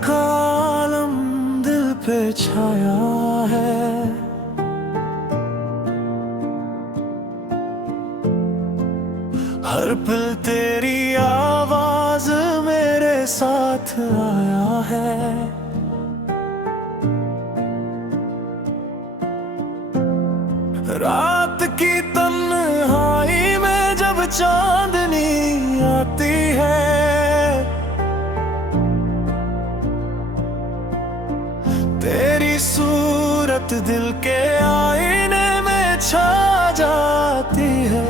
का आलम दिल पे छाया है। हर पल तेरी आवाज मेरे साथ आया है। रात की तन्हाई में जब चांदनी आती है, तेरी सूरत दिल के आईने में छा जाती है।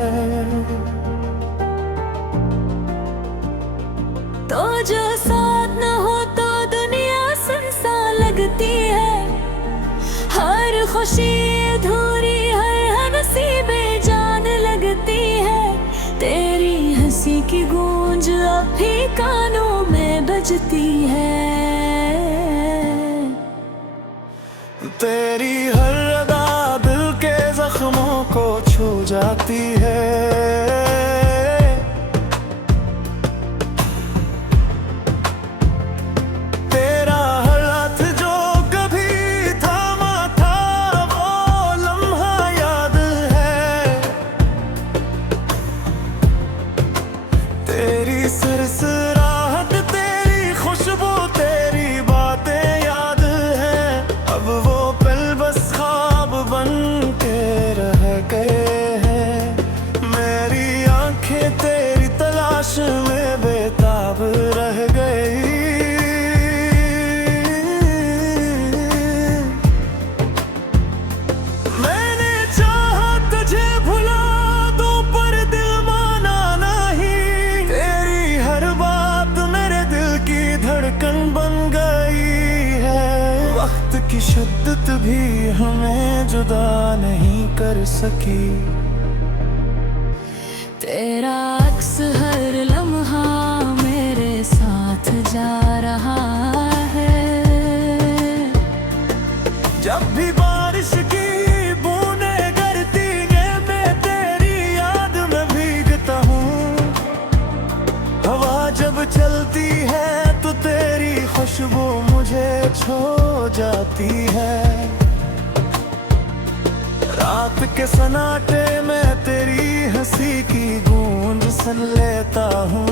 तो जो साथ न हो तो दुनिया सुनसान लगती है। हर खुशी अधूरी, हर हंसी बेजान लगती है। तेरी हंसी की गूंज अब भी कानों में बजती है। तेरी हर अदा दिल के जख्मों को छू जाती है। तेरा हर हाथ जो कभी थामा था वो लम्हा याद है। तेरी सरसराहट, तेरी खुशबू, तेरी बातें याद है। अब वो पल बस ख्वाब बन के रह गए हैं। मेरी आंखें तेरी तलाश में बेताब रह गई। मैंने चाहा तुझे भुला दूं पर दिल माना नहीं। तेरी हर बात मेरे दिल की धड़कन बन गई है। वक्त की शिद्दत भी हमें जुदा नहीं कर सकी। तेरा अक्स हर लम्हा मेरे साथ जा रहा है। जब भी बारिश की बूंदें गिरती हैं, मैं तेरी याद में भीगता हूँ। हवा जब चलती है तो तेरी खुशबू मुझे छू जाती है। रात के सन्नाटे में तेरी हंसी की गूंज सुन लेता हूँ।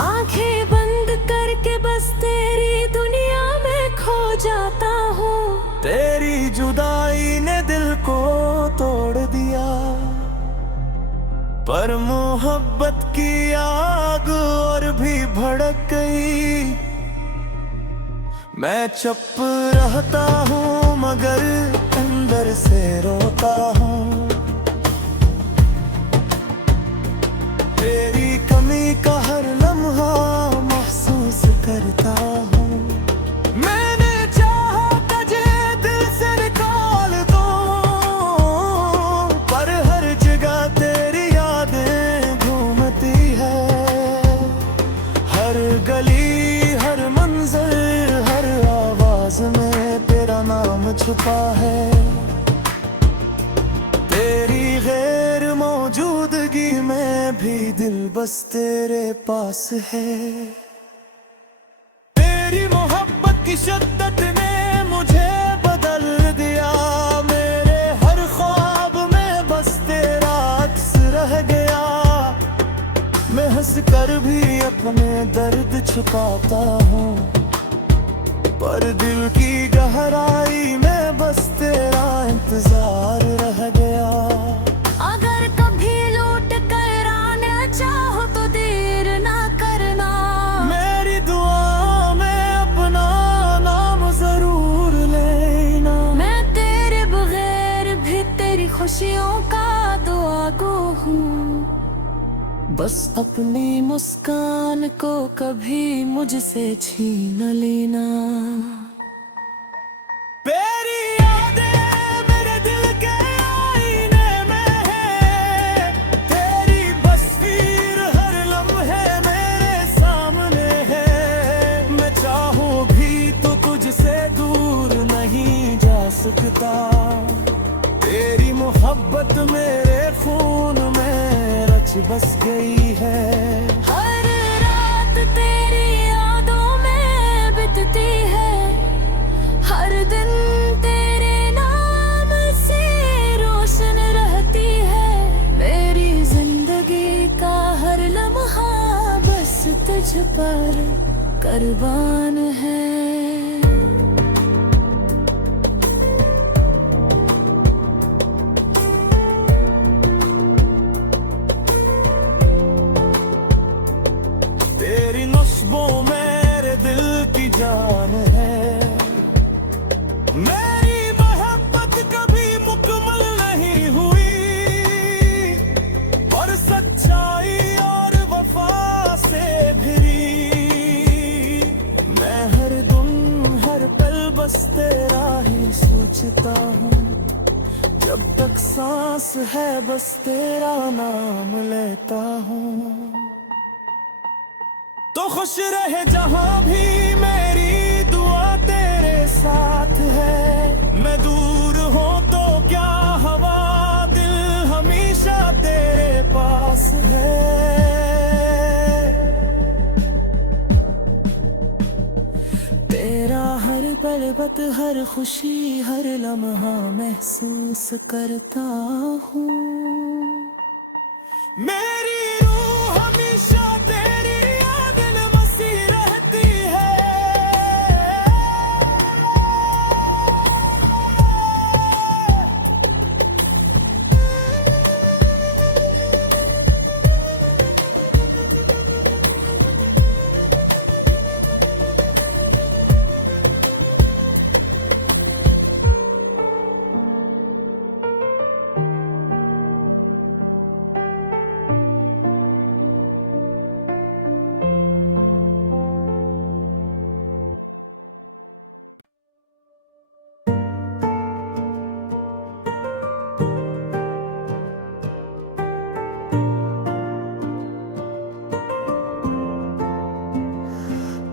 आंखें बंद करके बस तेरी दुनिया में खो जाता हूँ। तेरी जुदाई ने दिल को तोड़ दिया, पर मोहब्बत की आग और भी भड़क गई। मैं चुप रहता हूँ मगर अंदर से रोता हूँ। तेरी कमी का हर लम्हा महसूस करता हूँ। मैंने चाहा तुझे दिल से निकाल दूं, पर हर जगह तेरी यादें घूमती है। हर गली, हर मंजर, हर आवाज में तेरा नाम छुपा है। तेरी गैर मौजूदगी में भी दिल बस तेरे पास है। तेरी मोहब्बत की शिद्दत ने मुझे बदल दिया। मेरे हर ख्वाब में बस तेरा अक्स रह गया। मैं हंस कर भी अपने दर्द छुपाता हूँ, पर दिल की गहराई में बस तेरा इंतजार रह गया। अगर कभी लौट कर आना चाहो तो देर ना करना। मेरी दुआ में अपना नाम जरूर लेना। मैं तेरे बगैर भी तेरी खुशियों का दुआ गो हूँ। बस अपनी मुस्कान को कभी मुझसे छीन लेना। तेरी यादें मेरे दिल के आईने में है। तेरी तस्वीर हर लम्हे मेरे सामने है। मैं चाहूं भी तो तुझसे दूर नहीं जा सकता। तेरी मोहब्बत मेरे खून में सच बस गई है। हर रात तेरी यादों में बीतती है, हर दिन तेरे नाम से रोशन रहती है। मेरी जिंदगी का हर लम्हा बस तुझ पर कुर्बान है। तेरी नस्बों मेरे दिल की जान है। मेरी मोहब्बत कभी मुकम्मल नहीं हुई, और सच्चाई और वफा से भरी। मैं हर दम हर पल बस तेरा ही सोचता हूँ, जब तक सांस है बस तेरा नाम लेता हूँ। तो खुश रहे जहां भी मेरी दुआ तेरे साथ है। मैं दूर हूं तो क्या हवा, दिल हमेशा तेरे पास है। तेरा हर पल बत हर खुशी हर लम्हा महसूस करता हूँ। मेरी रूह हमेशा तेरी याद में बसी रहती है।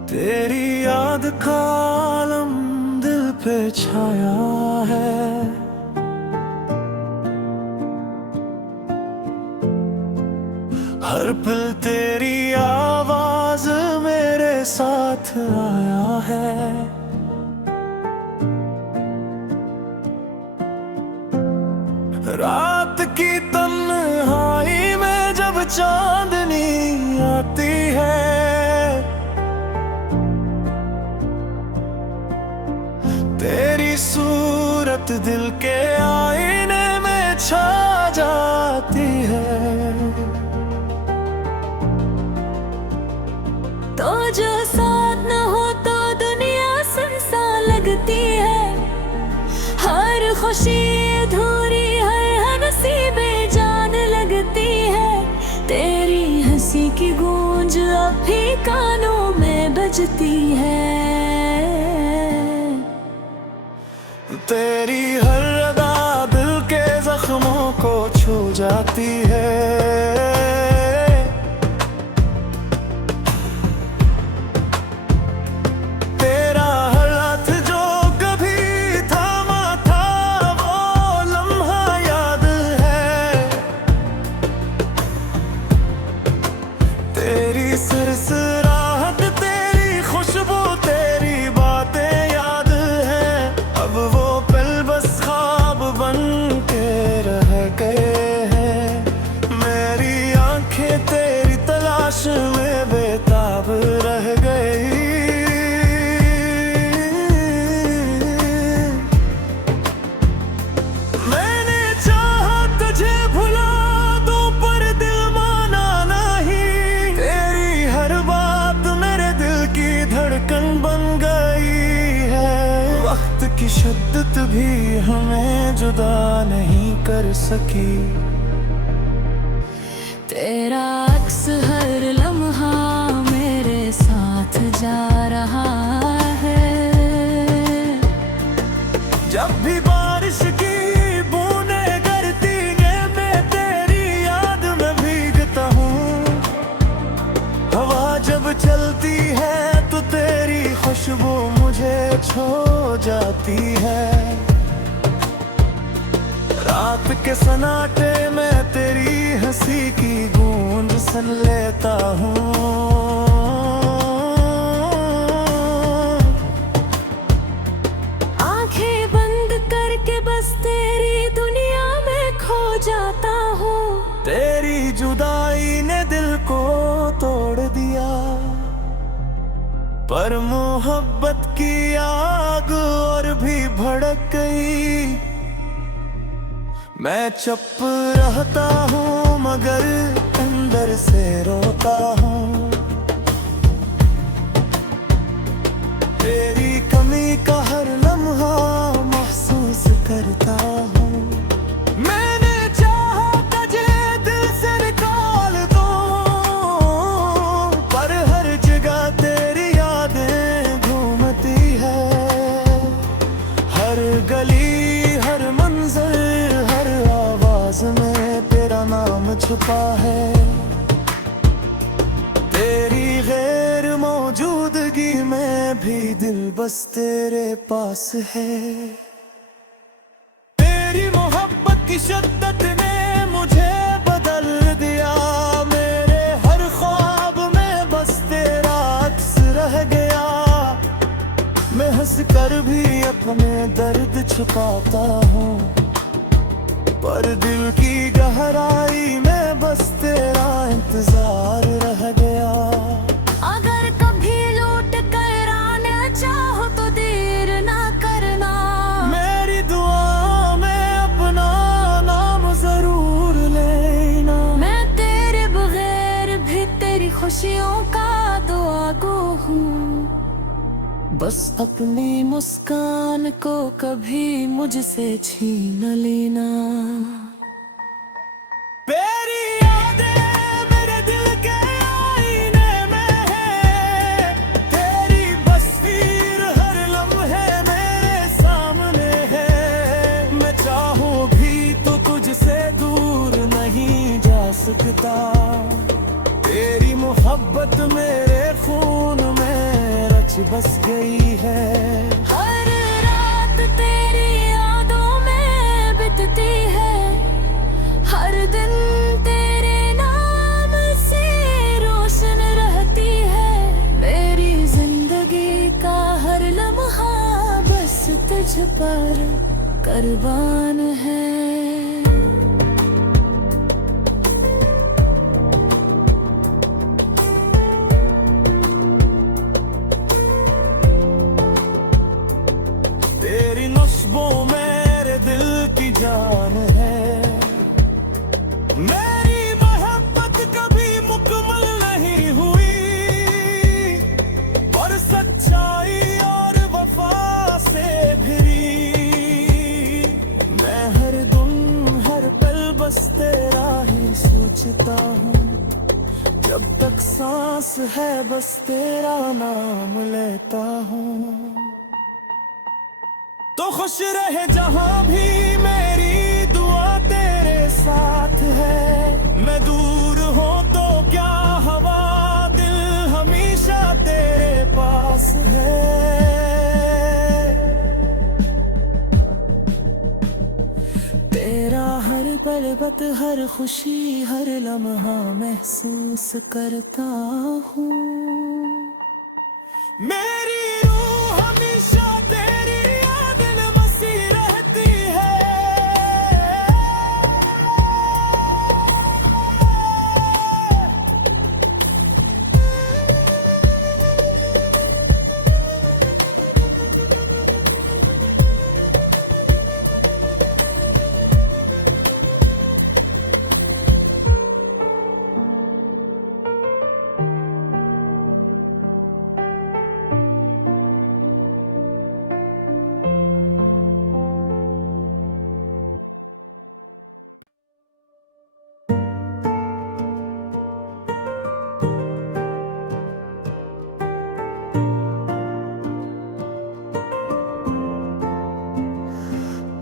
तेरी याद का आलम दिल पे छाया है। हर पल तेरी आवाज मेरे साथ आया है। रात की तन्हाई में जब चांदनी आती है, तेरी सूरत दिल के आईने में छा जाती है। तो जो साथ न हो तो दुनिया सुनसान लगती है। हर खुशी अधूरी हर नसीबे जान लगती है। तेरी हंसी की गूंज अब भी कानों में बजती है। तेरी हर अदा दिल के जख्मों को छू जाती है। तेरा हर हाथ जो कभी थामा था वो लम्हा याद है। तेरी सरसराहट तेरी खुशबू तेरी बातें याद है। अब वो पल बस ख्वाब बन के रह गए हैं। मेरी आंखें तेरी तलाश में बेताब रह गई। मैंने चाहा तुझे भुला दूं पर दिल माना नहीं। तेरी हर बात मेरे दिल की धड़कन बन गई है। वक्त की शिद्दत भी हमें जुदा नहीं कर सकी। तेरा अक्स हर लम्हा मेरे साथ जा रहा है। जब भी बारिश की बूंदें गिरती हैं मैं तेरी याद में भीगता हूँ। हवा जब चलती है तो तेरी खुशबू मुझे छू जाती है। रात के सन्नाटे में तेरी हंसी की गूंज टेंशन लेता हूँ। आंखें बंद करके बस तेरी दुनिया में खो जाता हूँ। तेरी जुदाई ने दिल को तोड़ दिया, पर मोहब्बत की आग और भी भड़क गई। मैं चुप रहता हूँ मगर अंदर से रोता हूँ। तेरी कमी का हर लम्हा महसूस करता हूँ। मैंने चाहा तुझे दिल से निकाल दूं, पर हर जगह तेरी यादें घूमती है। हर गली, हर मंजर, हर आवाज में तेरा नाम छुपा है। तेरी गैर मौजूदगी में भी दिल बस तेरे पास है। तेरी मोहब्बत की शिद्दत ने मुझे बदल दिया। मेरे हर ख्वाब में बस तेरा अक्स रह गया। मैं हंस कर भी अपने दर्द छुपाता हूँ, पर दिल की गहराई में बस तेरा इंतजार रह गया। अगर कभी लौट कर आना चाहो तो देर ना करना। मेरी दुआ में अपना नाम जरूर लेना। मैं तेरे बगैर भी तेरी खुशियों का दुआ गो हूँ। बस अपनी मुस्कान को कभी मुझसे छीन लेना। तेरी यादें मेरे दिल के आईने में है। तेरी तस्वीर हर लम्हे मेरे सामने है। मैं चाहूं भी तो तुझसे दूर नहीं जा सकता। तेरी मोहब्बत मेरे खून में रच बस गई है। हर रात तेरी यादों में बीतती है। हर दिन तेरे नाम से रोशन रहती है। मेरी जिंदगी का हर लम्हा बस तुझ पर कुर्बान है। तेरी नस्बों मेरे दिल की जान है। मेरी मोहब्बत कभी मुकम्मल नहीं हुई, पर सच्चाई और वफा से भिरी। मैं हर दिन हर पल बस तेरा ही सोचता हूँ। जब तक सांस है बस तेरा नाम लेता हूँ। तो खुश रहे जहां भी मेरी दुआ तेरे साथ है। मैं दूर हूं तो क्या हवा, दिल हमेशा तेरे पास है। तेरा हर पल हर खुशी हर लम्हा महसूस करता हूँ। मेरी रूह हमेशा तेरी याद में बसी रहती है।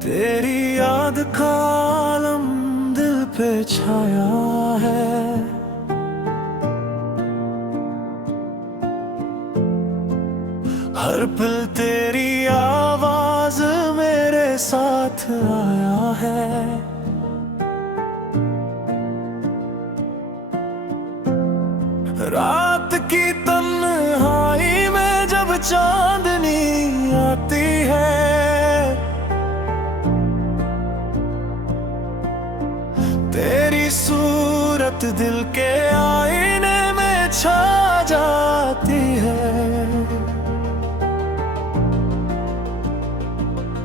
तेरी याद का आलम दिल पे छाया है। हर पल तेरी आवाज मेरे साथ आया है। रात की तन्हाई में जब चांदनी आती है, तेरी सूरत दिल के आईने में छा जाती है।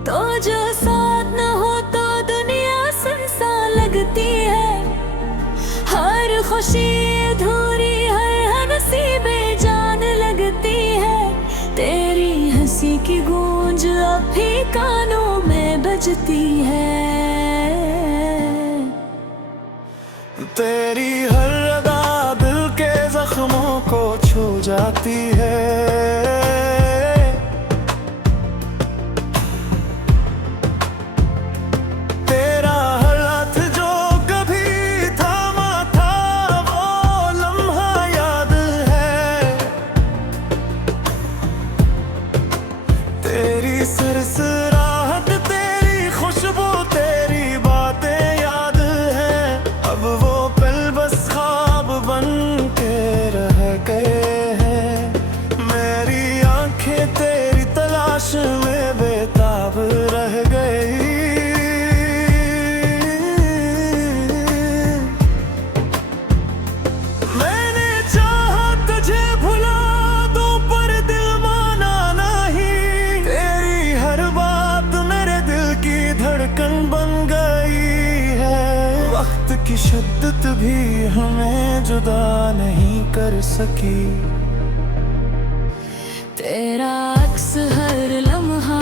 तो जो साथ न हो तो दुनिया सुनसान लगती है, हर खुशी अधूरी, हर हंसी बेजान लगती है। तेरी हंसी की गूंज अब भी कानों में बजती है। तेरी हर अदा दिल के जख्मों को छू जाती है। तेरा हर हाथ जो कभी थामा था वो लम्हा याद है। तेरी सरसराहट, तेरी खुशबू, तेरी बातें याद है। अब वो पल बस ख्वाब बन के रह गए हैं। मेरी आंखें तेरी तलाश में बेताब रह गई। मैंने चाहा तुझे भुला दूं पर दिल माना नहीं। तेरी हर बात मेरे दिल की धड़कन बन गई है। वक्त की शिद्दत भी हमें जुदा नहीं कर सकी। तेरा अक्स हर लम्हा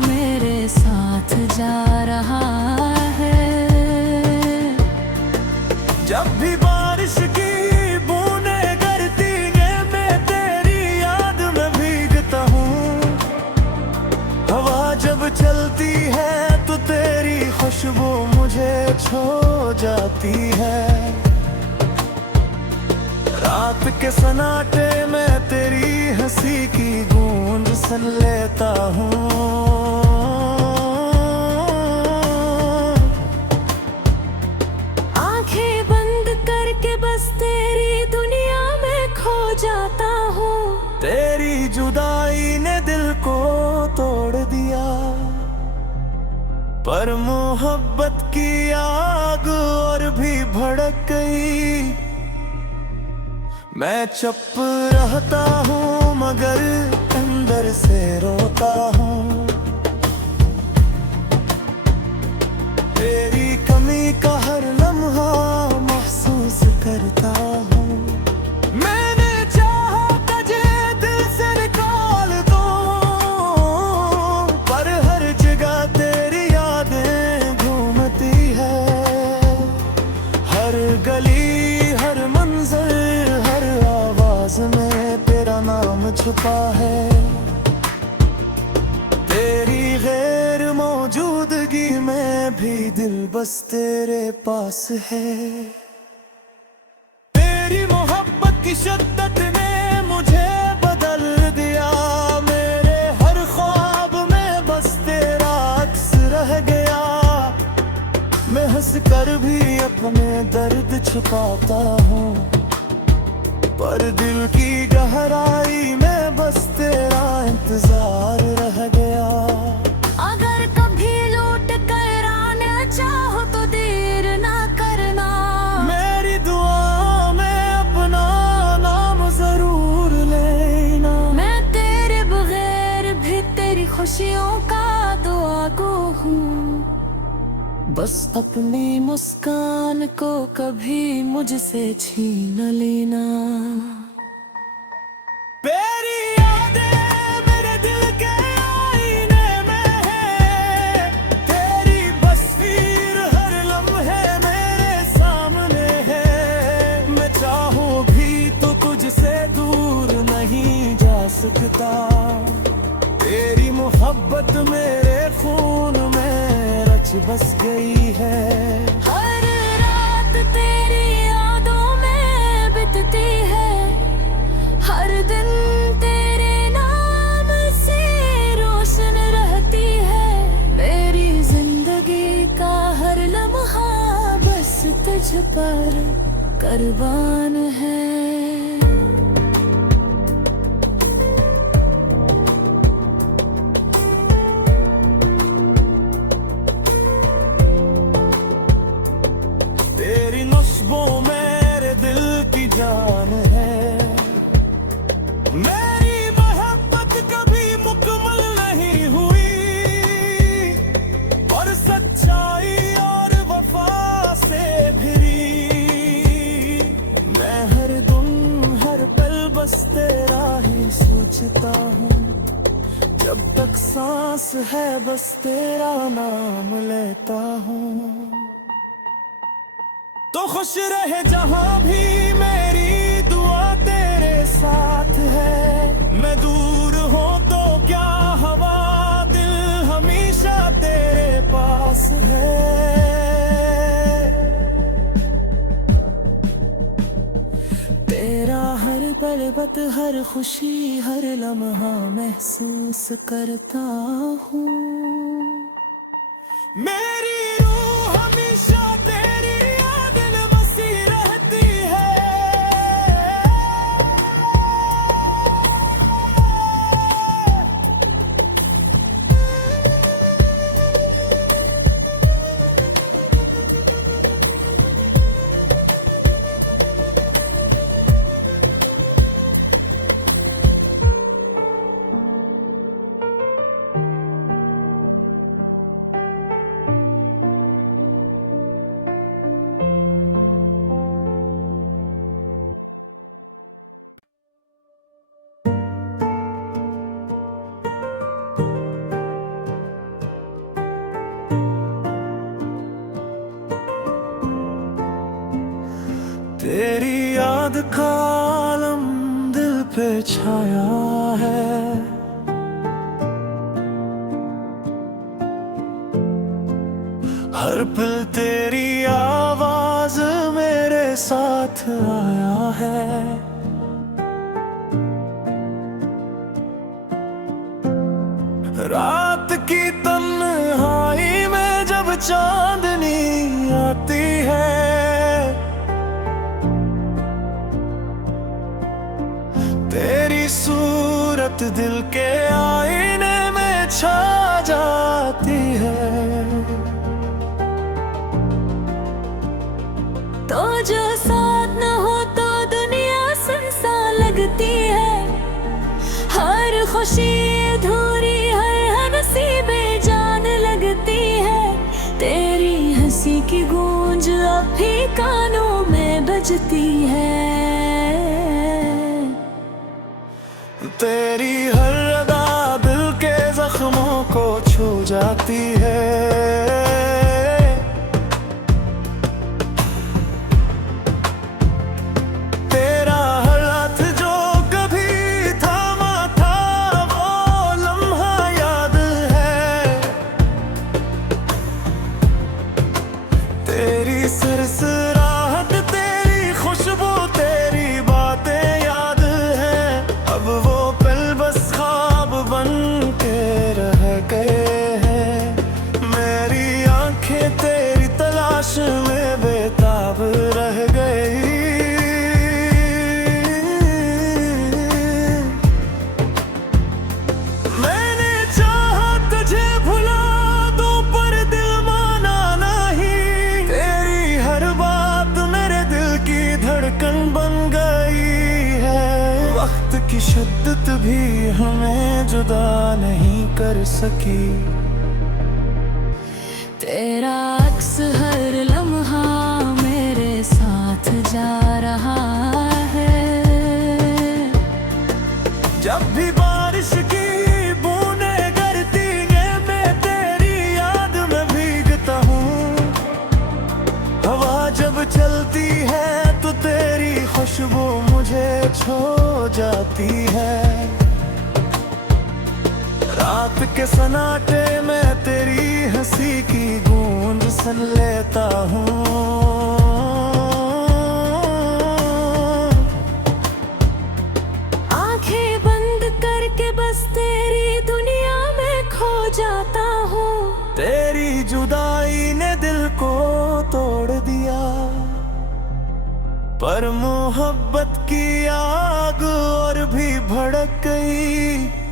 मेरे साथ जा रहा है। जब भी बारिश की बूंदें गिरती हैं, मैं तेरी याद में भीगता हूँ। हवा जब चलती है तो तेरी खुशबू मुझे छू जाती है। रात के सन्नाटे में तेरी हंसी की गूंज सुन लेता हूँ। आंखें बंद करके बस तेरी दुनिया में खो जाता हूँ। तेरी जुदाई ने दिल को तोड़ दिया, पर मोहब्बत की आग और भी भड़क गई। मैं चुप रहता हूँ मगर अंदर से रोता हूँ। तेरी कमी का हर लम्हा महसूस करता हूँ। मैंने चाहा तुझे दिल से निकाल दूं, पर हर जगह तेरी यादें घूमती है। हर गली, हर मंजर, हर आवाज में तेरा नाम छुपा है। तेरी गैर मौजूदगी में भी दिल बस तेरे पास है। तेरी मोहब्बत की शिद्दत ने मुझे बदल दिया। मेरे हर ख्वाब में बस तेरा अक्स रह गया। मैं हंस कर भी अपने दर्द छुपाता हूँ, पर दिल की गहराई में बस तेरा इंतजार रह गया। अगर कभी लौट कर आना चाहो तो देर ना करना। मेरी दुआ में अपना नाम जरूर लेना। मैं तेरे बगैर भी तेरी खुशियों का दुआ गो हूँ। बस अपनी मुस्कान को कभी मुझसे छीन लेना। तेरी यादें मेरे दिल के आईने में है। तेरी तस्वीर हर लम्हे मेरे सामने है। मैं चाहूं भी तो तुझसे दूर नहीं जा सकता। तेरी मोहब्बत मेरे खून में रच बस गई है। हर रात तेरी यादों में बीतती है। हर दिन तेरे नाम से रोशन रहती है। मेरी जिंदगी का हर लम्हा बस तुझ पर कुर्बान है। बस तेरा ही सोचता हूँ। जब तक सांस है बस तेरा नाम लेता हूँ। तो खुश रहे जहाँ भी मेरी दुआ तेरे साथ है। मैं दूर हूँ तो क्या हवा, दिल हमेशा तेरे पास है। तेरा हर पल पत हर खुशी हर लम्हा महसूस करता हूँ। मेरी रूह हमेशा तेरी याद में बसी रहती है। तेरी याद का आलम दिल पे छाया है। हर पल तेरी आवाज मेरे साथ आया है। रात की तन्हाई में जब चांदनी आती है, तेरी सूरत दिल के आईने में छा जाती है। तो जो साथ न हो तो दुनिया सुनसान लगती है। हर खुशी अधूरी हर नसीबे जान लगती है। तेरी हंसी की गूंज अब भी कानों में बजती है। तेरी हर अदा दिल के जख्मों को छू जाती है। तेरा हर हाथ जो कभी थामा था वो लम्हा याद है। तेरी सरसराहट तेरी खुशबू तेरी बातें याद है। अब वो में बेताब रह गई। मैंने चाहा तुझे भुला दूं पर दिल माना नहीं। तेरी हर बात मेरे दिल की धड़कन बन गई है। वक्त की शिद्दत भी हमें जुदा नहीं कर सकी। तेरा अक्स हर लम्हा मेरे साथ जा रहा है। जब भी बारिश की बूंदें गिरती हैं मैं तेरी याद में भीगता हूँ। हवा जब चलती है तो तेरी खुशबू मुझे छू जाती है। रात के सन्नाटे में तेरी हंसी की गूंज सुन लेता हूँ। आंखें बंद करके बस तेरी दुनिया में खो जाता हूँ। तेरी जुदाई ने दिल को तोड़ दिया पर मोहब्बत की आग और भी भड़क गई।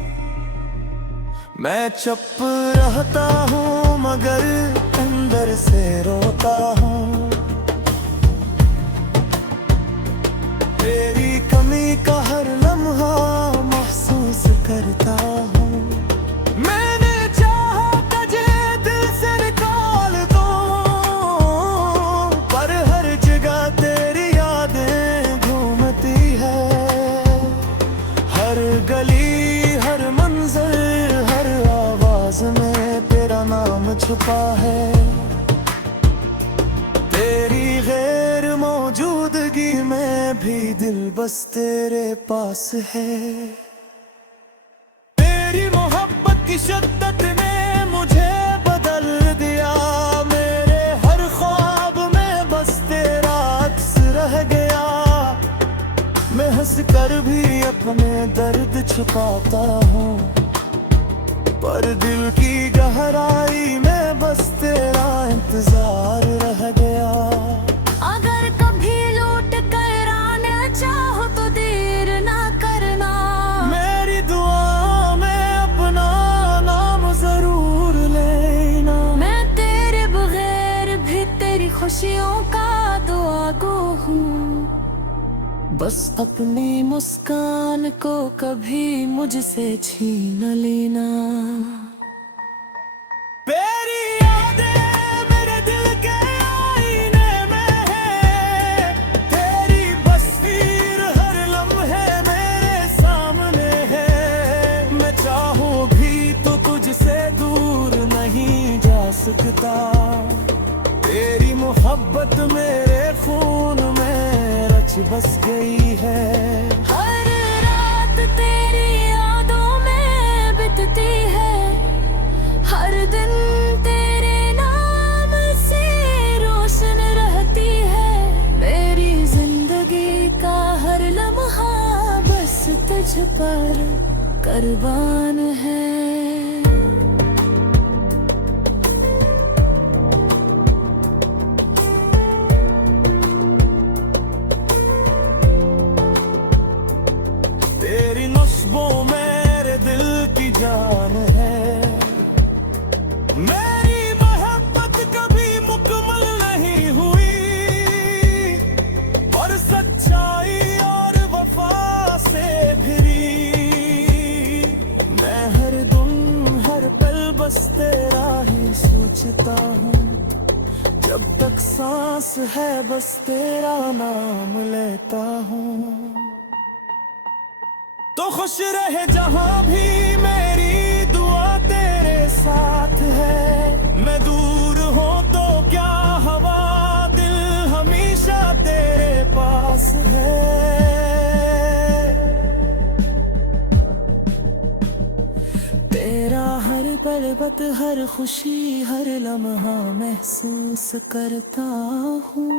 मैं चुप रहता हूँ मगर अंदर से रोता हूँ। तेरी कमी का हर लम्हा महसूस करता हूँ। मैंने चाहा तुझे दिल से निकाल दूँ पर हर जगह तेरी यादें घूमती है। छुपा है, तेरी गैर मौजूदगी में भी दिल बस तेरे पास है। तेरी मोहब्बत की शिद्दत ने मुझे बदल दिया, मेरे हर ख्वाब में बस तेरा अक्स रह गया। मैं हंस कर भी अपने दर्द छुपाता हूँ, पर दिल की गहराई में बस तेरा इंतजार रह गया। अगर कभी लौट कर आना चाहो तो देर ना करना, मेरी दुआ में अपना नाम जरूर लेना। मैं तेरे बगैर भी तेरी खुशियों का दुआ गो हूँ। बस अपनी मुस्कान को कभी मुझसे छीन लेना। तेरी यादें मेरे दिल के आईने में है, तेरी तस्वीर हर लम्हे मेरे सामने है। मैं चाहूं भी तो तुझसे दूर नहीं जा सकता, तेरी मोहब्बत मेरे खून में रच बस गई है। हर रात तेरी यादों में बीतती है, हर दिन तेरे नाम से रोशन रहती है। मेरी जिंदगी का हर लम्हा बस तुझ पर कुर्बान है। तेरी नस्बों मेरे दिल की जान है, मेरी मोहब्बत कभी मुकम्मल नहीं हुई, पर सच्चाई और वफा से भिरी। मैं हर दिन हर पल बस तेरा ही सोचता हूँ, जब तक सांस है बस तेरा नाम लेता हूँ। तो खुश रहे जहां भी मेरी दुआ तेरे साथ है। मैं दूर हो तो क्या हवा, दिल हमेशा तेरे पास है। तेरा हर पल बत हर खुशी हर लम्हा महसूस करता हूँ।